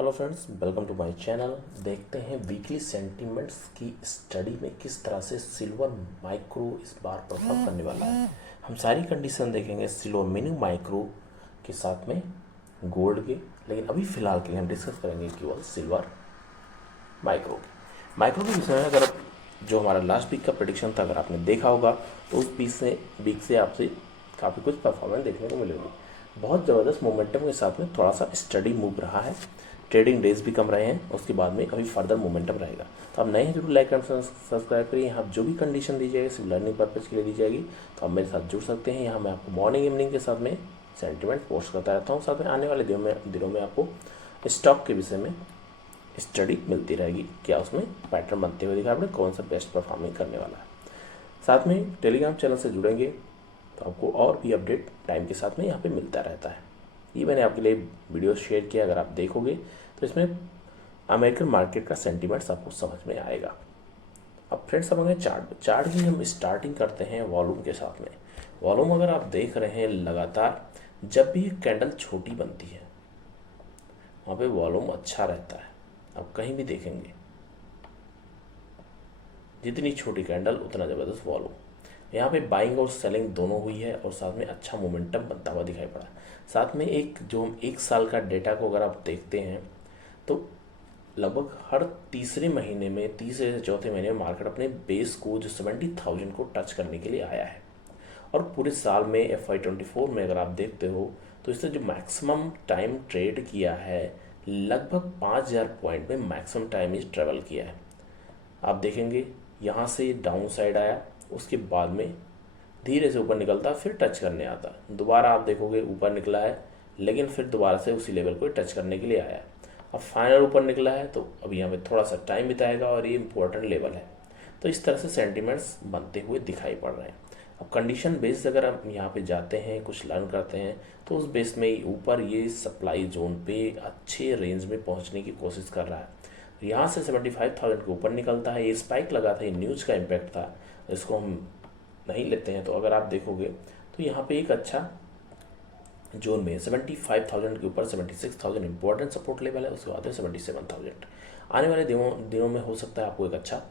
Hello friends, welcome to my channel. देखते हैं weekly sentiments की स्टडी में किस तरह से सिल्वर माइक्रो इस बार परफॉर्म करने वाला है। हम सारी कंडीशन देखेंगे सिल्वर मिनी माइक्रो के साथ में गोल्ड के, लेकिन अभी फ़िलहाल के लिए हम डिस्कस करेंगे केवल सिल्वर माइक्रो के विषय में। अगर जो हमारा लास्ट वीक का प्रेडिक्शन था, अगर आपने देखा होगा तो उस वीक से आपसे काफ़ी कुछ परफॉर्मेंस देखने को मिलेगी। बहुत ज़बरदस्त मोमेंटम के साथ में थोड़ा सा स्टडी मूव रहा है, ट्रेडिंग डेज भी कम रहे हैं, उसके बाद में अभी फर्दर मोमेंटम रहेगा। तो आप नए हैं जरूर लाइक एंड सब्सक्राइब करिए। यहाँ जो भी कंडीशन दी जाएगी सिर्फ लर्निंग पर्पज़ के लिए दी जाएगी, तो आप मेरे साथ जुड़ सकते हैं। यहाँ मैं आपको मॉर्निंग इवनिंग के साथ में सेंटिमेंट पोस्ट करता रहता हूँ। साथ में आने वाले दिनों में आपको स्टॉक के विषय में स्टडी मिलती रहेगी, क्या उसमें पैटर्न बनते हुए दिखा, आपने कौन सा बेस्ट परफॉर्मिंग करने वाला है। साथ में टेलीग्राम चैनल से जुड़ेंगे तो आपको और भी अपडेट टाइम के साथ में यहाँ पे मिलता रहता है। ये मैंने आपके लिए वीडियो शेयर किया, अगर आप देखोगे तो इसमें अमेरिकन मार्केट का सेंटीमेंट्स आपको समझ में आएगा। अब फ्रेंड्स, हम चार्ट की हम स्टार्टिंग करते हैं वॉल्यूम के साथ में। वॉल्यूम अगर आप देख रहे हैं, लगातार जब भी एक कैंडल छोटी बनती है वहाँ पे वॉल्यूम अच्छा रहता है। आप कहीं भी देखेंगे जितनी छोटी कैंडल उतना ज़बरदस्त वॉल्यूम। यहाँ पे बाइंग और सेलिंग दोनों हुई है और साथ में अच्छा मोमेंटम बनता हुआ दिखाई पड़ा। साथ में एक साल का डेटा को अगर आप देखते हैं तो लगभग हर तीसरे महीने में, तीसरे से चौथे महीने में मार्केट अपने बेस को जो 70,000 को टच करने के लिए आया है। और पूरे साल में FY24 में अगर आप देखते हो तो इससे जो मैक्सिमम टाइम ट्रेड किया है, लगभग 5,000 पॉइंट में मैक्सिमम टाइम इस ट्रेवल किया है। आप देखेंगे यहाँ से डाउन साइड आया, उसके बाद में धीरे से ऊपर निकलता, फिर टच करने आता, दोबारा आप देखोगे ऊपर निकला है, लेकिन फिर दोबारा से उसी लेवल को टच करने के लिए आया है। अब फाइनल ऊपर निकला है तो अभी यहाँ पे थोड़ा सा टाइम बिताएगा और ये इंपॉर्टेंट लेवल है। तो इस तरह से सेंटिमेंट्स बनते हुए दिखाई पड़ रहे हैं। अब कंडीशन बेस्ड अगर हम यहाँ पे जाते हैं, कुछ लर्न करते हैं, तो उस बेस में ऊपर ये सप्लाई जोन पे अच्छे रेंज में पहुँचने की कोशिश कर रहा है। यहाँ से 75,000 के ऊपर निकलता है, ये स्पाइक लगा था, ये न्यूज़ का इम्पैक्ट था, इसको हम नहीं लेते हैं। तो अगर आप देखोगे तो यहाँ पे एक अच्छा जोन में 75,000 के ऊपर 76,000 इंपॉर्टेंट सपोर्ट लेवल है, उसके बाद है 77,000। आने वाले दिनों में हो सकता है आपको एक अच्छा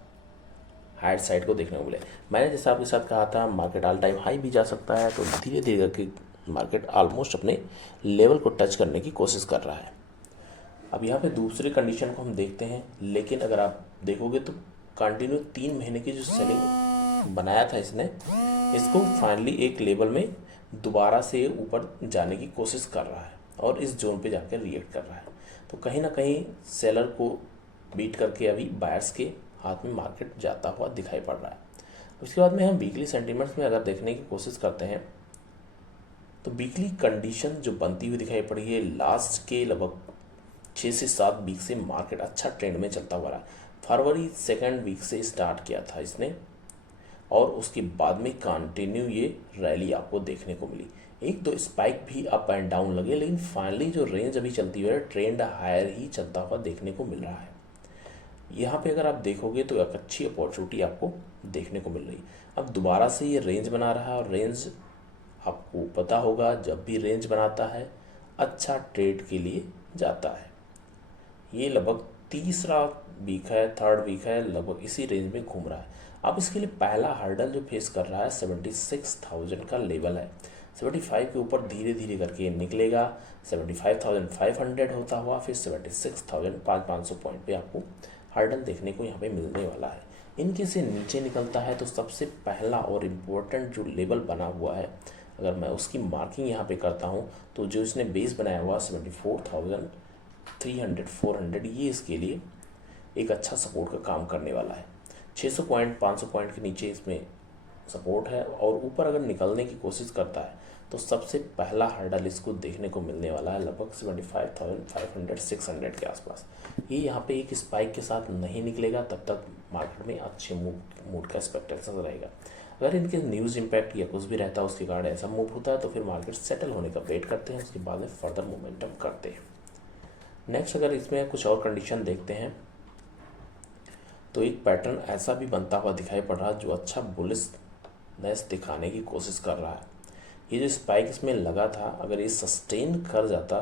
हायर साइड को देखने को मिले। मैंने जैसा आपके साथ कहा था, मार्केट ऑल टाइम हाई भी जा सकता है, तो धीरे धीरे करके मार्केट ऑलमोस्ट अपने लेवल को टच करने की कोशिश कर रहा है। अब यहाँ पे दूसरी कंडीशन को हम देखते हैं, लेकिन अगर आप देखोगे तो कंटिन्यू 3 महीने की जो सेलिंग बनाया था इसने, इसको फाइनली एक लेवल में दोबारा से ऊपर जाने की कोशिश कर रहा है और इस जोन पे जाकर रिएक्ट कर रहा है। तो कहीं ना कहीं सेलर को बीट करके अभी बायर्स के हाथ में मार्केट जाता हुआ दिखाई पड़ रहा है। उसके बाद में हम वीकली सेंटीमेंट्स में अगर देखने की कोशिश करते हैं तो वीकली कंडीशन जो बनती हुई दिखाई पड़ी है, लास्ट के लगभग 6 से 7 वीक से मार्केट अच्छा ट्रेंड में चलता हुआ रहा है। फरवरी 2nd वीक से स्टार्ट किया था इसने और उसके बाद में कंटिन्यू ये रैली आपको देखने को मिली। एक दो स्पाइक भी अप एंड डाउन लगे, लेकिन फाइनली जो रेंज अभी चलती हुई है, ट्रेंड हायर ही चलता हुआ देखने को मिल रहा है। यहाँ पे अगर आप देखोगे तो एक अच्छी अपॉर्चुनिटी आपको देखने को मिल रही। अब दोबारा से ये रेंज बना रहा है और रेंज आपको पता होगा, जब भी रेंज बनाता है अच्छा ट्रेड के लिए जाता है। ये लगभग तीसरा वीक है, 3rd वीक है, लगभग इसी रेंज में घूम रहा है। अब इसके लिए पहला हर्डल जो फेस कर रहा है 76,000 का लेवल है। 75 के ऊपर धीरे धीरे करके निकलेगा, 75,500 होता हुआ फिर 76,000, 500 पॉइंट पे आपको हर्डल देखने को यहाँ पे मिलने वाला है। इनके से नीचे निकलता है तो सबसे पहला और इम्पोर्टेंट जो लेवल बना हुआ है, अगर मैं उसकी मार्किंग यहाँ पे करता हूँ तो जो इसने बेस बनाया हुआ 74,300, 400, ये इसके लिए एक अच्छा सपोर्ट का काम करने वाला है। 600 पॉइंट, 500 पॉइंट के नीचे इसमें सपोर्ट है और ऊपर अगर निकलने की कोशिश करता है तो सबसे पहला हर्डल इसको देखने को मिलने वाला है लगभग 75,500, 600 के आसपास। ये यहाँ पे एक स्पाइक के साथ नहीं निकलेगा तब तक मार्केट में अच्छे मूड का एक्सपेक्टेशन रहेगा। अगर इनके न्यूज़ इम्पैक्ट या कुछ भी रहता है उसके कारण ऐसा मूव होता है तो फिर मार्केट सेटल होने का वेट करते हैं, उसके बाद में फर्दर मोमेंटम करते हैं। नेक्स्ट अगर इसमें कुछ और कंडीशन देखते हैं तो एक पैटर्न ऐसा भी बनता हुआ दिखाई पड़ रहा है जो अच्छा बुलिशनेस दिखाने की कोशिश कर रहा है। ये जो स्पाइक इसमें लगा था, अगर ये सस्टेन कर जाता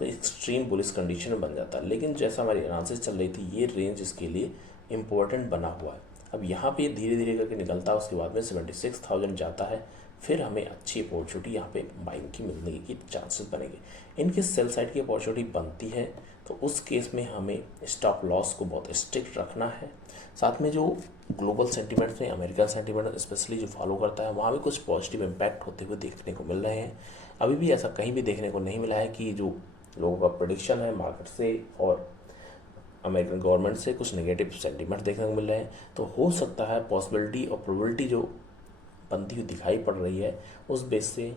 तो एक्सट्रीम बुलिश कंडीशन बन जाता है। लेकिन जैसा हमारी एनालिसिस चल रही थी, ये रेंज इसके लिए इम्पोर्टेंट बना हुआ है। अब यहाँ पे धीरे धीरे करके निकलता है, उसके बाद में 76,000 जाता है, फिर हमें अच्छी अपॉर्चुनिटी यहाँ पे बाइंग की मिलने की चांसेस बनेंगे। इनके सेल साइड की अपॉर्चुनिटी बनती है तो उस केस में हमें स्टॉप लॉस को बहुत स्ट्रिक्ट रखना है। साथ में जो ग्लोबल सेंटीमेंट्स में अमेरिकन सेंटीमेंट स्पेशली जो फॉलो करता है, वहाँ भी कुछ पॉजिटिव इम्पैक्ट होते हुए देखने को मिल रहे हैं। अभी भी ऐसा कहीं भी देखने को नहीं मिला है कि जो लोगों का प्रेडिक्शन है मार्केट से और अमेरिकन गवर्नमेंट से कुछ नेगेटिव सेंटीमेंट देखने को मिल रहे हैं। तो हो सकता है पॉसिबिलिटी और प्रोबेबिलिटी जो बनती हुई दिखाई पड़ रही है, उस बेस से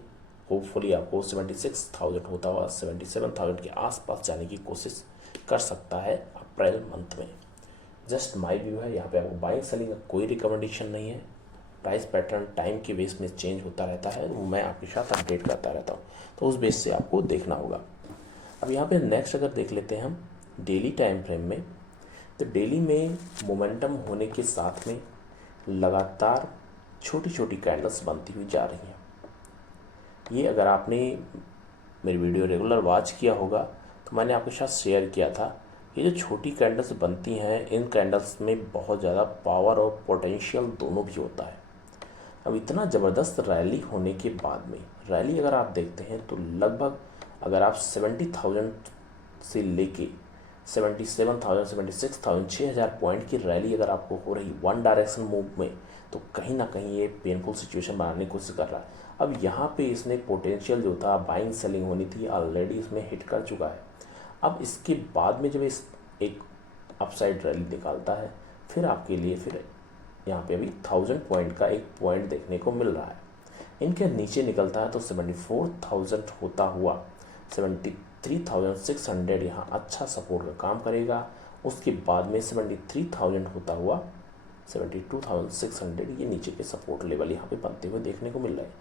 होपफुली आपको 76,000 होता हुआ 77,000 के आसपास जाने की कोशिश कर सकता है अप्रैल मंथ में। जस्ट माई व्यू है, यहाँ पे आपको बाइंग सेलिंग का कोई रिकमेंडेशन नहीं है। प्राइस पैटर्न टाइम के बेस में चेंज होता रहता है, वो मैं आपके साथ अपडेट करता रहता हूँ, तो उस बेस से आपको देखना होगा। अब यहाँ पे नेक्स्ट अगर देख लेते हैं हम डेली टाइम फ्रेम में, तो डेली में मोमेंटम होने के साथ में लगातार छोटी छोटी कैंडल्स बनती हुई जा रही हैं। ये अगर आपने मेरी वीडियो रेगुलर वॉच किया होगा तो मैंने आपके साथ शेयर किया था, ये जो छोटी कैंडल्स बनती हैं, इन कैंडल्स में बहुत ज़्यादा पावर और पोटेंशियल दोनों भी होता है। अब इतना ज़बरदस्त रैली होने के बाद में, रैली अगर आप देखते हैं तो लगभग अगर आप 70,000 से लेके 77,000, 76,000, 6,000 पॉइंट की रैली अगर आपको हो रही वन डायरेक्शन मूव में, तो कहीं ना कहीं ये पेनफुल सिचुएशन बनाने की कोशिश कर रहा है। अब यहाँ पे इसने पोटेंशियल जो था बाइंग सेलिंग होनी थी, ऑलरेडी इसमें हिट कर चुका है। अब इसके बाद में जब इस एक अपसाइड रैली निकालता है, फिर आपके लिए फिर यहाँ पे अभी 1000 पॉइंट का एक पॉइंट देखने को मिल रहा है। इनके नीचे निकलता है तो 74,000 होता हुआ 73,600 यहाँ अच्छा सपोर्ट का काम करेगा। उसके बाद में 73,000 होता हुआ 72,600 ये नीचे के सपोर्ट लेवल यहाँ पे बनते हुए देखने को मिल रहे हैं।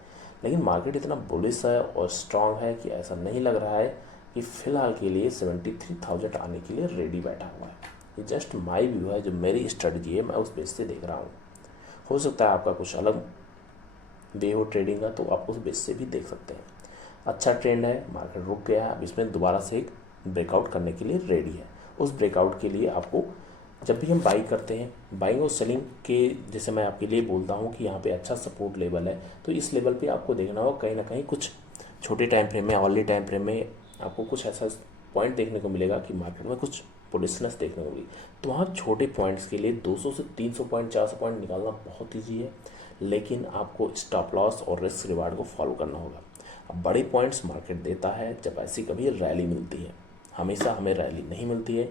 लेकिन मार्केट इतना बुलिश है और स्ट्रांग है कि ऐसा नहीं लग रहा है कि फ़िलहाल के लिए 73,000 आने के लिए रेडी बैठा हुआ है। ये जस्ट माई व्यू है, जो मेरी स्ट्रेटजी है मैं उस बेस से देख रहा हूँ। हो सकता है आपका कुछ अलग वे हो ट्रेडिंग का, तो आप उस बेस से भी देख सकते हैं। अच्छा ट्रेंड है, मार्केट रुक गया है, अब इसमें दोबारा से एक ब्रेकआउट करने के लिए रेडी है। उस ब्रेकआउट के लिए आपको जब भी हम बाई करते हैं, बाइंग और सेलिंग के जैसे मैं आपके लिए बोलता हूँ कि यहाँ पे अच्छा सपोर्ट लेवल है, तो इस लेवल पे आपको देखना होगा कहीं ना कहीं कुछ छोटे टाइम फ्रेम में, अर्ली टाइम फ्रेम में आपको कुछ ऐसा पॉइंट देखने को मिलेगा कि मार्केट में कुछ बुलिशनेस देखने को मिली। तो वहाँ छोटे पॉइंट्स के लिए 200 से 300 पॉइंट, 400 पॉइंट निकालना बहुत ईजी है, लेकिन आपको स्टॉप लॉस और रिस्क रिवार्ड को फॉलो करना होगा। अब बड़े पॉइंट्स मार्केट देता है जब ऐसी कभी रैली मिलती है, हमेशा हमें रैली नहीं मिलती है।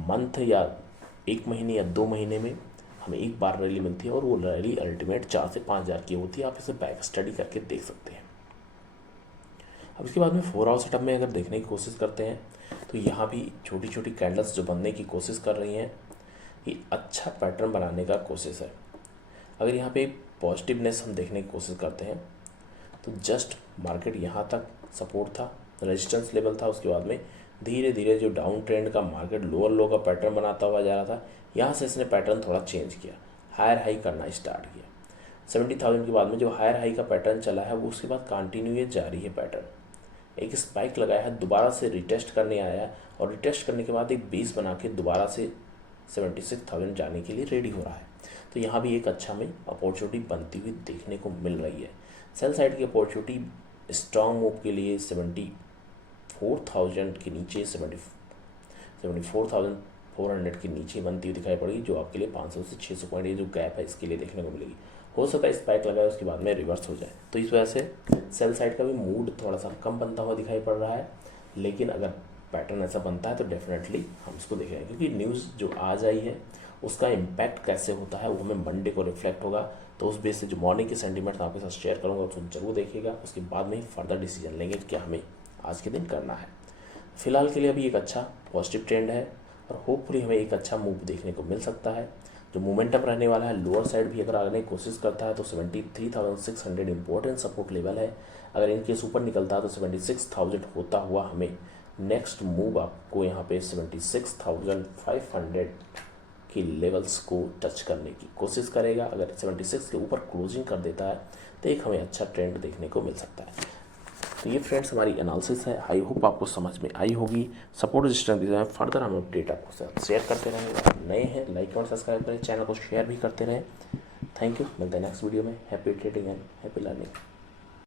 मंथ या 1 महीने या 2 महीने में हमें एक बार रैली मिलती है, और वो रैली अल्टीमेट 4 से 5,000 की होती है। आप इसे बैक स्टडी करके देख सकते हैं। अब इसके बाद में 4 आवर सेटअप में अगर देखने की कोशिश करते हैं, तो यहाँ भी छोटी छोटी कैंडल्स जो बनने की कोशिश कर रही हैं, ये अच्छा पैटर्न बनाने का कोशिश है। अगर यहाँ पे पॉजिटिवनेस हम देखने की कोशिश करते हैं, तो जस्ट मार्केट यहाँ तक सपोर्ट था, रेजिस्टेंस लेवल था, उसके बाद में धीरे धीरे जो डाउन ट्रेंड का मार्केट लोअर लो का पैटर्न बनाता हुआ जा रहा था, यहाँ से इसने पैटर्न थोड़ा चेंज किया, हायर हाई करना स्टार्ट किया। 70,000 के बाद में जो हायर हाई का पैटर्न चला है, वो उसके बाद कंटिन्यू ये जारी है पैटर्न। एक स्पाइक लगाया है, दोबारा से रिटेस्ट करने आया है, और रिटेस्ट करने के बाद एक बेस बना के दोबारा से 76,000 जाने के लिए रेडी हो रहा है। तो यहाँ भी एक अच्छा में अपॉर्चुनिटी बनती हुई देखने को मिल रही है। सेल साइड की अपॉर्चुनिटी स्ट्रॉन्ग मूव के लिए 74,000 के नीचे 74,400 के नीचे बनती हुई दिखाई पड़ेगी, जो आपके लिए 500 से 600 पॉइंट ये जो गैप है इसके लिए देखने को मिलेगी। हो सकता है स्पाइक लगाए उसके बाद में रिवर्स हो जाए, तो इस वजह से सेल साइड का भी मूड थोड़ा सा कम बनता हुआ दिखाई पड़ रहा है। लेकिन अगर पैटर्न ऐसा बनता है तो डेफिनेटली हम इसको देखेंगे, क्योंकि न्यूज़ जो आज आई है उसका इम्पैक्ट कैसे होता है वो हमें मंडे को रिफ्लेक्ट होगा। तो उस बेस से जो मॉर्निंग के सेंटीमेंट्स आपके साथ शेयर करूँगा उसको जरूर देखिएगा, उसके बाद में फर्दर डिसीजन लेंगे क्या हमें आज के दिन करना है। फिलहाल के लिए अभी एक अच्छा पॉजिटिव ट्रेंड है, और होपफुली हमें एक अच्छा मूव देखने को मिल सकता है। जो मोमेंटम रहने वाला है, लोअर साइड भी अगर आने की कोशिश करता है तो 73,600 इंपॉर्टेंट सपोर्ट लेवल है। अगर इनकेस ऊपर निकलता है तो 76,000 होता हुआ हमें नेक्स्ट मूव आपको यहाँ पे 76,500 की लेवल्स को टच करने की कोशिश करेगा। अगर 76 के ऊपर क्लोजिंग कर देता है तो एक हमें अच्छा ट्रेंड देखने को मिल सकता है। तो ये फ्रेंड्स हमारी एनालिसिस है, आई होप आपको समझ में आई होगी। सपोर्ट रजिस्टर दीजिए, हैं फर्दर हम अपडेट आपको शेयर करते रहेंगे। आप नए हैं लाइक और सब्सक्राइब करें, चैनल को शेयर भी करते रहें। थैंक यू, मिलते हैं नेक्स्ट वीडियो में। Happy trading and happy learning.